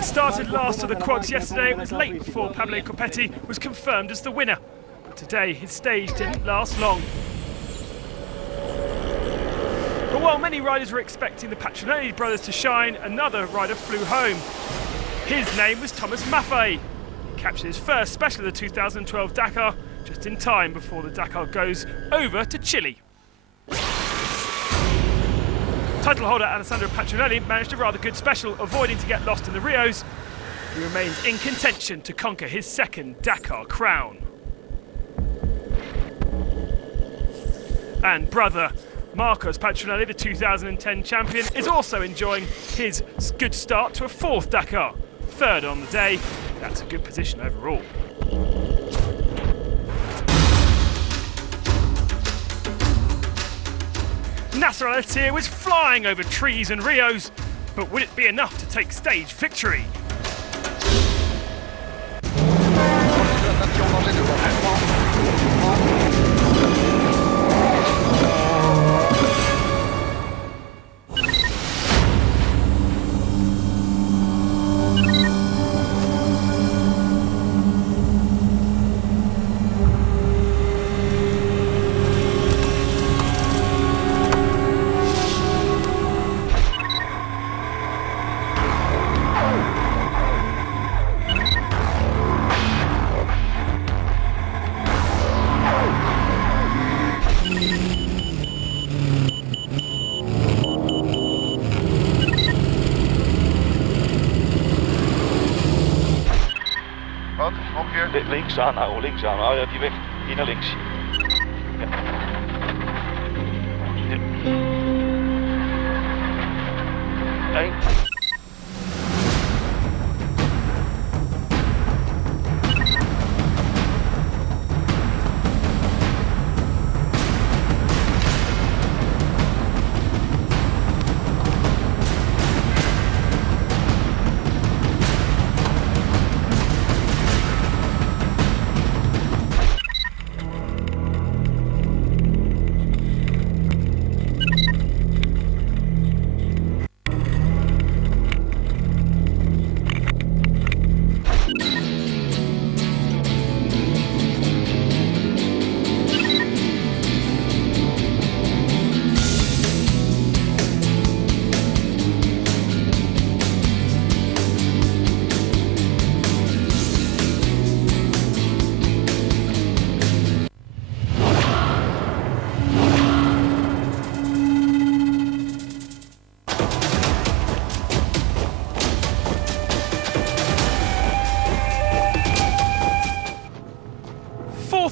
Having started last of the quads yesterday, it was late before Pablo Copetti was confirmed as the winner. But today, his stage didn't last long. But while many riders were expecting the Patronelli brothers to shine, another rider flew home. His name was Thomas Maffei. He captured his first special of the 2012 Dakar just in time before the Dakar goes over to Chile. Title holder Alessandro Patronelli managed a rather good special, avoiding to get lost in the Rios. He remains in contention to conquer his second Dakar crown. And brother Marcos Patronelli, the 2010 champion, is also enjoying his good start to a fourth Dakar. Third on the day. That's a good position overall. Nasser Al-Attiyah was flying over trees and Rios, but would it be enough to take stage victory? Links aanhouden, links aanhouden. Oh ja, die weg, hier naar links. Ja. Ja. 1.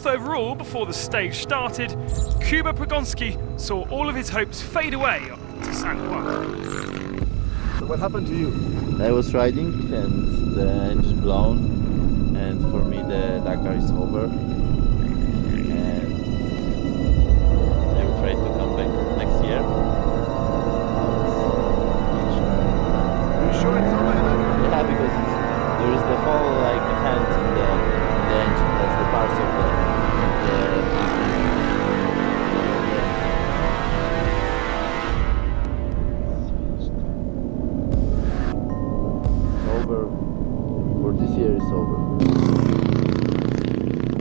Overall, before the stage started, Kuba Pogonski saw all of his hopes fade away to San Juan. So what happened to you? I was riding and the engine blown, and for me the Dakar is over. And I'm afraid to come back next year. Are you sure it's over? Yeah, because there is the whole hand in the engine. That's the parts of the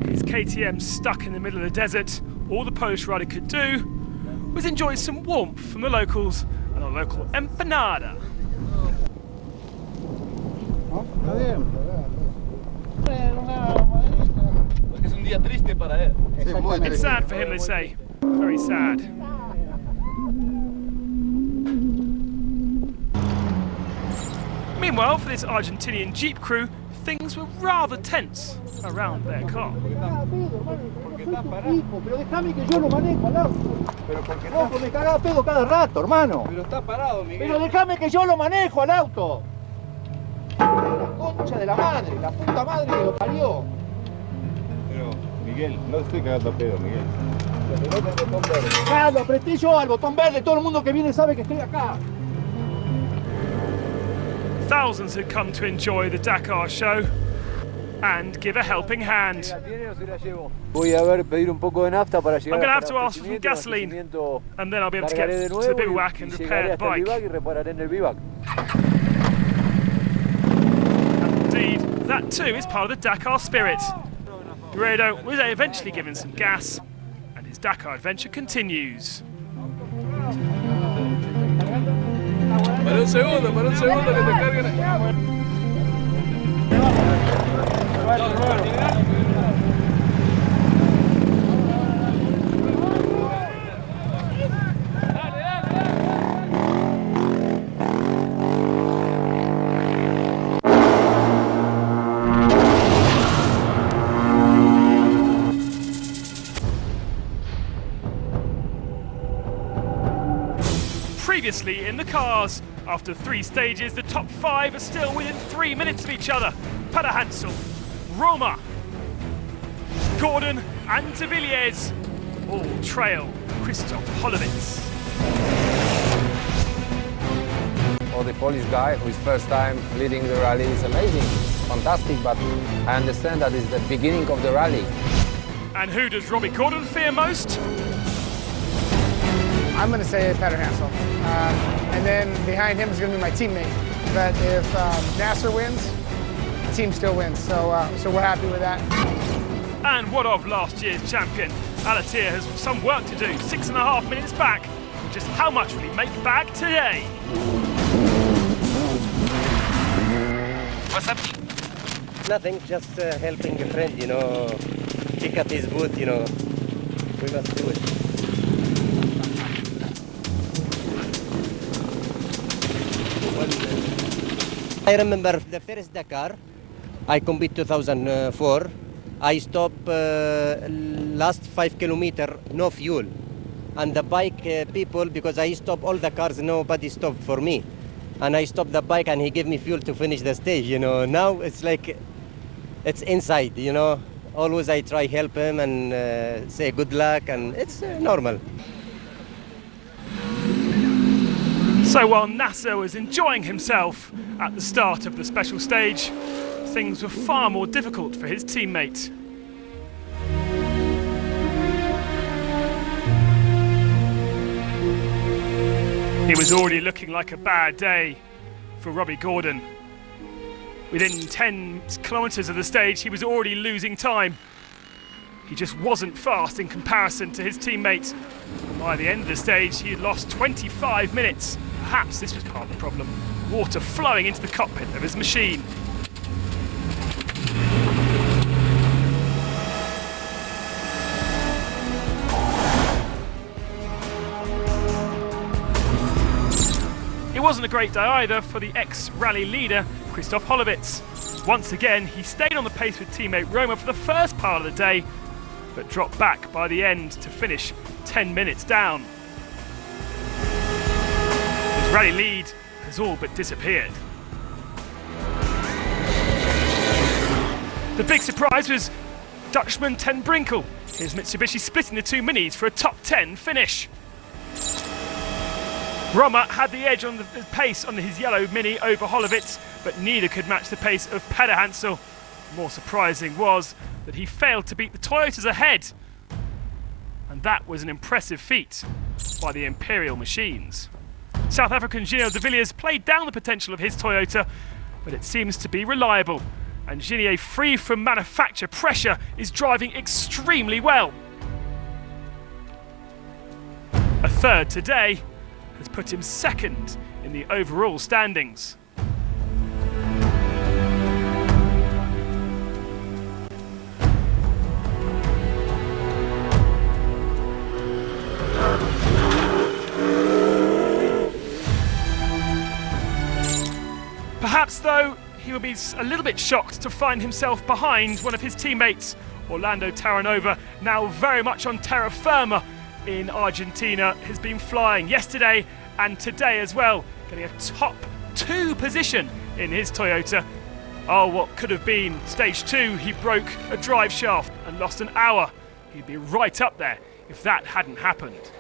His KTM stuck in the middle of the desert. All the Polish rider could do was enjoy some warmth from the locals and a local empanada. It's sad for him, they say. Very sad. Meanwhile, for this Argentinian Jeep crew, things were rather tense around their car. Pero déjame que yo lo manejo al auto. Loco, me caga pedo cada rato, hermano. Pero está parado, Miguel. Pero déjame que yo lo manejo al auto. La concha de la madre, la puta madre que lo parió. Pero, Miguel, no estoy cagando a pedo, Miguel. Claro, apreté yo al botón verde, todo el mundo que viene sabe que estoy acá. Thousands had come to enjoy the Dakar show and give a helping hand. Voy a pedir un poco de nafta para llegar. I'm going to have to ask for some gasoline, and then I'll be able to get to the bivouac and repair the bike. Y repararé en el vivac. indeed. That too is part of the Dakar spirit. Guerrero was eventually given some gas, and his Dakar adventure continues. Para un segundo que te carguen. Previously in the cars, after 3 stages, the top 5 are still within 3 minutes of each other. Peder Hansel, Roma, Gordon and de Villiers all trail Christoph Holowitz. For the Polish guy who is first time leading the rally is amazing, fantastic, but I understand that it's the beginning of the rally. And who does Robbie Gordon fear most? I'm going to say Peder Hansel. And then behind him is going to be my teammate. But if Nasser wins, the team still wins. So we're happy with that. And what of last year's champion? Alatir has some work to do. 6.5 minutes back. Just how much will he make back today? What's up? Nothing, just helping a friend, you know, pick up his boot, you know. We must do it. I remember the first Dakar, I compete 2004. I stopped last 5 kilometers, no fuel. And the bike people, because I stopped all the cars, nobody stopped for me. And I stopped the bike and he gave me fuel to finish the stage, you know. Now it's like, it's inside, you know. Always I try help him and say good luck, and it's normal. So while Nasser was enjoying himself at the start of the special stage, things were far more difficult for his teammate. It was already looking like a bad day for Robbie Gordon. Within 10 kilometres of the stage, he was already losing time. He just wasn't fast in comparison to his teammate. By the end of the stage, he had lost 25 minutes. Perhaps this was part of the problem. Water flowing into the cockpit of his machine. It wasn't a great day either for the ex-rally leader, Christoph Holowitz. Once again, he stayed on the pace with teammate Roma for the first part of the day, but dropped back by the end to finish 10 minutes down. His rally lead has all but disappeared. The big surprise was Dutchman Ten Brinkel, his Mitsubishi splitting the 2 minis for a top 10 finish. Roma had the edge on the pace on his yellow Mini over Holowitz, but neither could match the pace of Peder Hansel. More surprising was that he failed to beat the Toyotas ahead. And that was an impressive feat by the Imperial machines. South African Gino de Villiers played down the potential of his Toyota, but it seems to be reliable. And Ginier, free from manufacturer pressure, is driving extremely well. A third today has put him second in the overall standings. Perhaps, though, he will be a little bit shocked to find himself behind one of his teammates, Orlando Terranova, now very much on terra firma in Argentina, has been flying yesterday and today as well, getting a top 2 position in his Toyota. Oh, what could have been stage 2, he broke a drive shaft and lost an hour. He'd be right up there if that hadn't happened.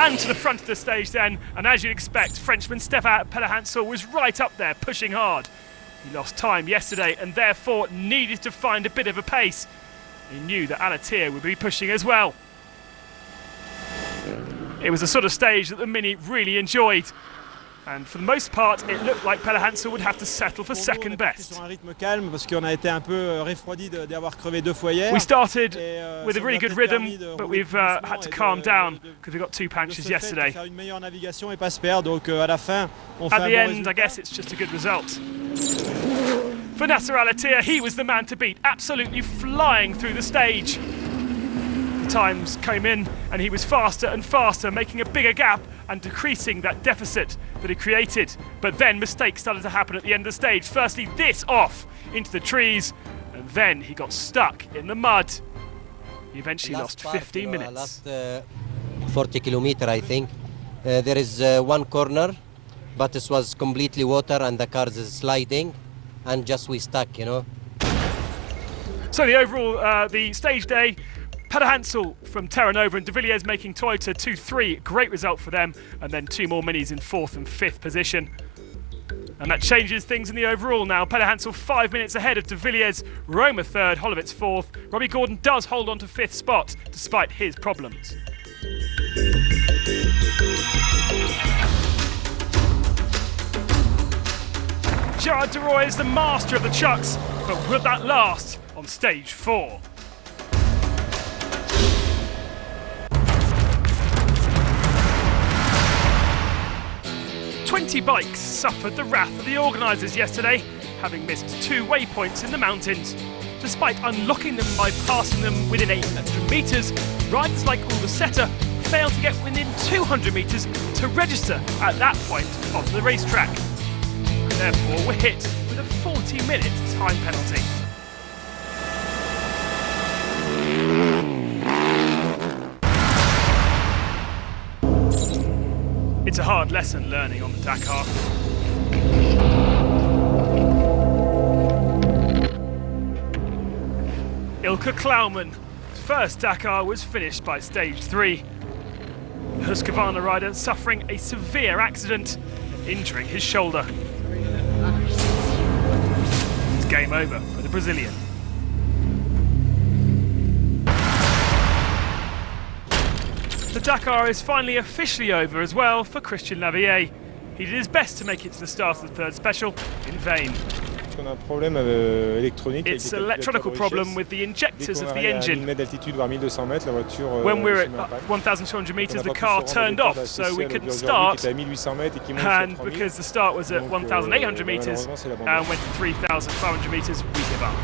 And to the front of the stage then, and as you'd expect, Frenchman Stefan Peder Hansel was right up there, pushing hard. He lost time yesterday and therefore needed to find a bit of a pace. He knew that Alatir would be pushing as well. It was the sort of stage that the Mini really enjoyed. And for the most part, it looked like Pelle Hansel would have to settle for second best. We started with a really good rhythm, but we've had to calm down because we got 2 punches yesterday. At the end, I guess it's just a good result. For Nasser Al-Attiyah, he was the man to beat, absolutely flying through the stage. The times came in and he was faster and faster, making a bigger gap and decreasing that deficit that he created. But then mistakes started to happen at the end of the stage. Firstly, this off into the trees, and then he got stuck in the mud. He eventually lost 15 minutes. Last 40 kilometers, I think. There is one corner, but this was completely water and the car is sliding, and just we stuck, you know. So the overall, the stage day, Pelle Hansel from Terra Nova and De Villiers making Toyota 2-3, great result for them, and then 2 more minis in 4th and 5th position. And that changes things in the overall now. Pelle Hansel 5 minutes ahead of De Villiers, Roma 3rd, Holovitz 4th. Robbie Gordon does hold on to 5th spot despite his problems. Gerard de Roy is the master of the chucks, but will that last on stage 4? "20 bikes suffered the wrath of the organisers yesterday, having missed 2 waypoints in the mountains. Despite unlocking them by passing them within 800 metres, riders like Ulvasetta failed to get within 200 metres to register at that point of the racetrack. And therefore were hit with a 40-minute time penalty. It's a hard lesson learning on the Dakar. Ilka Klauman's first Dakar was finished by stage 3. The Husqvarna rider suffering a severe accident and injuring his shoulder. It's game over for the Brazilian. The Dakar is finally officially over as well for Christian Lavier. He did his best to make it to the start of the 3rd special, in vain. It's an electronical problem with the injectors of the engine. When we were at 1,200 metres, the car turned off, so we couldn't start. And because the start was at 1,800 metres and went to 3,500 metres, we give up.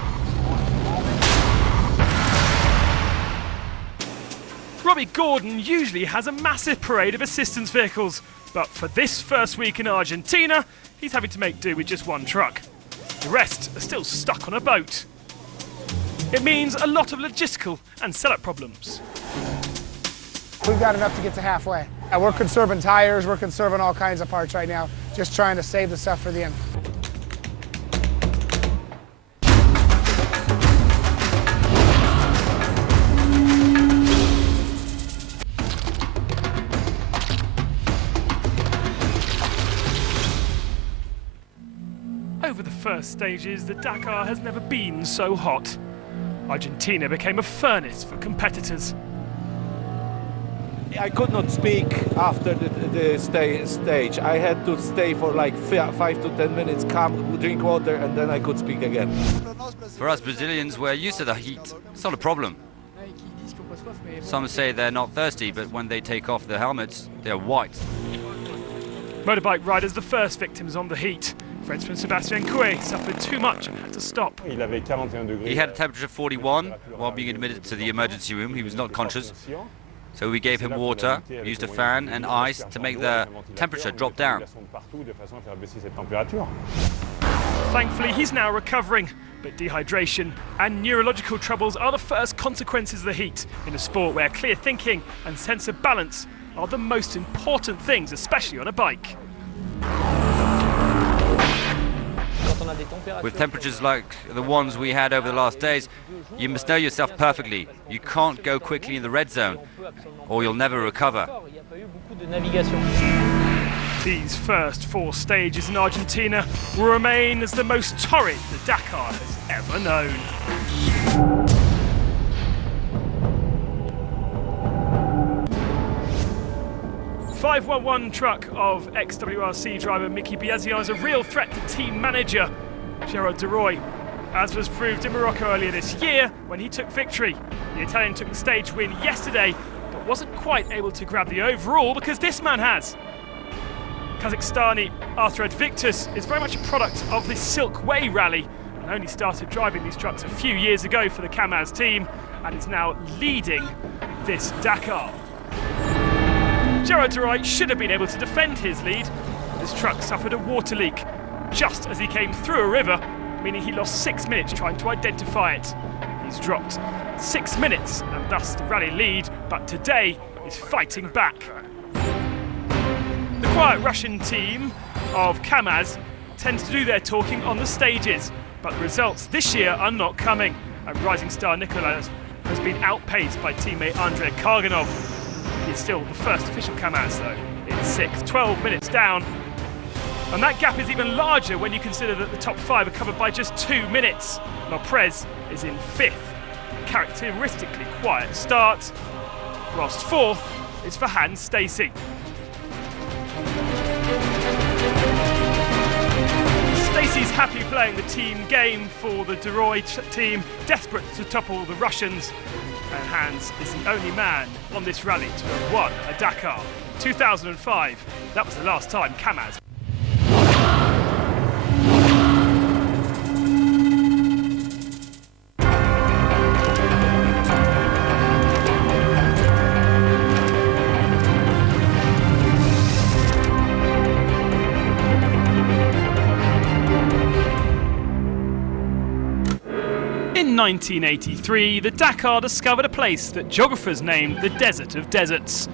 Robbie Gordon usually has a massive parade of assistance vehicles, but for this first week in Argentina, he's having to make do with just 1 truck. The rest are still stuck on a boat. It means a lot of logistical and setup problems. We've got enough to get to halfway. We're conserving tires, we're conserving all kinds of parts right now, just trying to save the stuff for the end. Over the first stages, the Dakar has never been so hot. Argentina became a furnace for competitors. I could not speak after the stage. I had to stay for like 5 to 10 minutes, come, drink water, and then I could speak again. For us Brazilians, we're used to the heat. It's not a problem. Some say they're not thirsty, but when they take off their helmets, they're white. Motorbike riders, the first victims on the heat. Frenchman Sébastien Coué suffered too much and had to stop. He had a temperature of 41 while being admitted to the emergency room. He was not conscious. So we gave him water, used a fan and ice to make the temperature drop down. Thankfully, he's now recovering, but dehydration and neurological troubles are the first consequences of the heat in a sport where clear thinking and sense of balance are the most important things, especially on a bike. With temperatures like the ones we had over the last days, you must know yourself perfectly. You can't go quickly in the red zone, or you'll never recover. These first 4 stages in Argentina will remain as the most torrid the Dakar has ever known. 511 truck of ex-WRC driver Mickey Biazian is a real threat to team manager Gerard Deroy, as was proved in Morocco earlier this year when he took victory. The Italian took the stage win yesterday, but wasn't quite able to grab the overall because this man has. Kazakhstani Arthur Victus is very much a product of the Silk Way rally and only started driving these trucks a few years ago for the Kamaz team and is now leading this Dakar. Gerard Deroy should have been able to defend his lead. His truck suffered a water leak just as he came through a river, meaning he lost 6 minutes trying to identify it. He's dropped 6 minutes and thus the rally lead, but today is fighting back. The quiet Russian team of Kamaz tends to do their talking on the stages, but the results this year are not coming, and rising star Nikolai has been outpaced by teammate Andrei Karganov. He is still the first official Kamaz though, in 6th, 12 minutes down. And that gap is even larger when you consider that the top 5 are covered by just 2 minutes. Lopez is in 5th, characteristically quiet start, whilst 4th is for Hans Stacey. Stacey's happy playing the team game for the Deroy team, desperate to topple the Russians, and Hans is the only man on this rally to have won a Dakar. 2005, that was the last time Kamaz. In 1983, the Dakar discovered a place that geographers named the Desert of Deserts,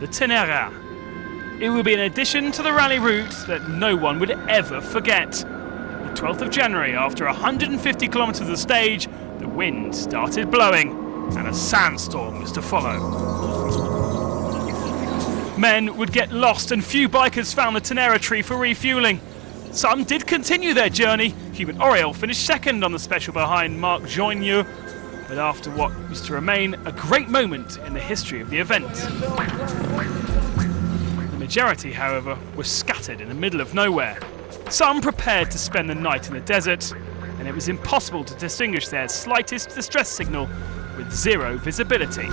the Tenera. It would be an addition to the rally route that no one would ever forget. The 12th of January, after 150 kilometers of stage, the wind started blowing and a sandstorm was to follow. Men would get lost and few bikers found the Tenera tree for refueling. Some did continue their journey. Hubert Oriel finished second on the special behind Marc Joigneux, but after what was to remain a great moment in the history of the event. The majority, however, were scattered in the middle of nowhere. Some prepared to spend the night in the desert, and it was impossible to distinguish their slightest distress signal with zero visibility.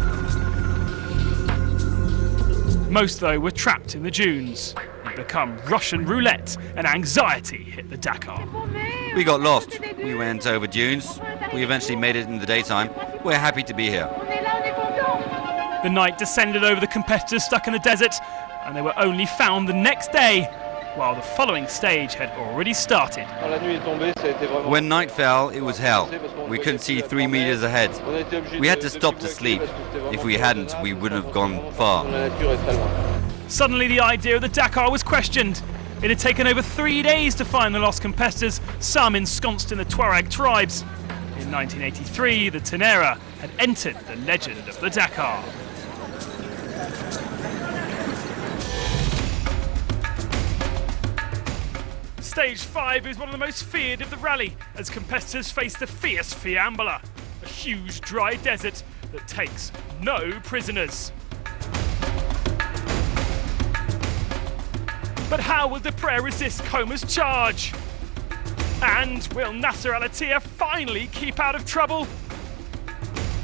Most, though, were trapped in the dunes. Become Russian roulette, and anxiety hit the Dakar. We got lost. We went over dunes. We eventually made it in the daytime. We're happy to be here. The night descended over the competitors stuck in the desert, and they were only found the next day, while the following stage had already started. When night fell, it was hell. We couldn't see 3 meters ahead. We had to stop to sleep. If we hadn't, we wouldn't have gone far. Suddenly the idea of the Dakar was questioned. It had taken over 3 days to find the lost competitors, some ensconced in the Tuareg tribes. In 1983, the Tenera had entered the legend of the Dakar. Stage 5 is one of the most feared of the rally as competitors face the fierce Fiambula, a huge dry desert that takes no prisoners. But how will Deprez resist Coma's charge? And will Nasser Al-Attiyah finally keep out of trouble?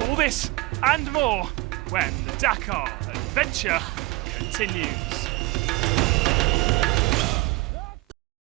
All this and more when the Dakar adventure continues.